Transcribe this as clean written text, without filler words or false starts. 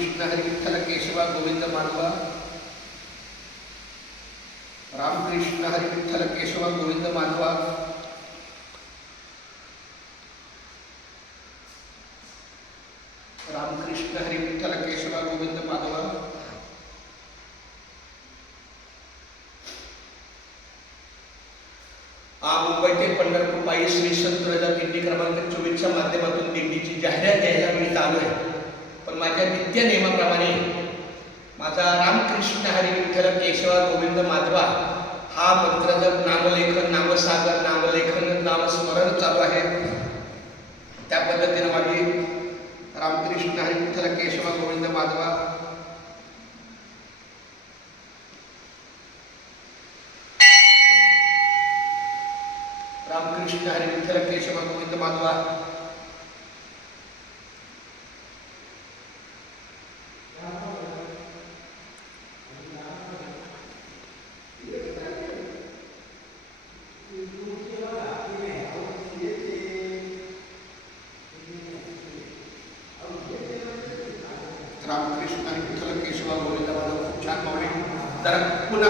रामकृष्ण हरी विठ्ठल केशवा गोविंद माधवा. रामकृष्ण हरी विठ्ठल केशवा गोविंद माधवा. रामकृष्ण हरी विठ्ठल केशवा गोविंद माधवा. मुंबई ते पंढरपूर पायी श्री संत दिंडी क्रमांक 24च्या माध्यमातून दिंडीची जाहिरात द्यायला मी चालू आहे. पण माझ्या नित्य नियमाप्रमाणे माझा रामकृष्ण हरी विठ्ठल केशवा गोविंद माधवा हा मंत्रजप, नामलेखन, नामसागर, नामलेखन, नामस्मरण चालू आहे. त्या पद्धतीने माझी रामकृष्ण हरी विठ्ठल केशवा गोविंद माधवा. रामकृष्ण हरी विठ्ठल केशवा गोविंद माधवा. रामकृष्ण हरी विठ्ठल केशवा गोविंद माधवा. खूप छान पाहुणे. जरा पुन्हा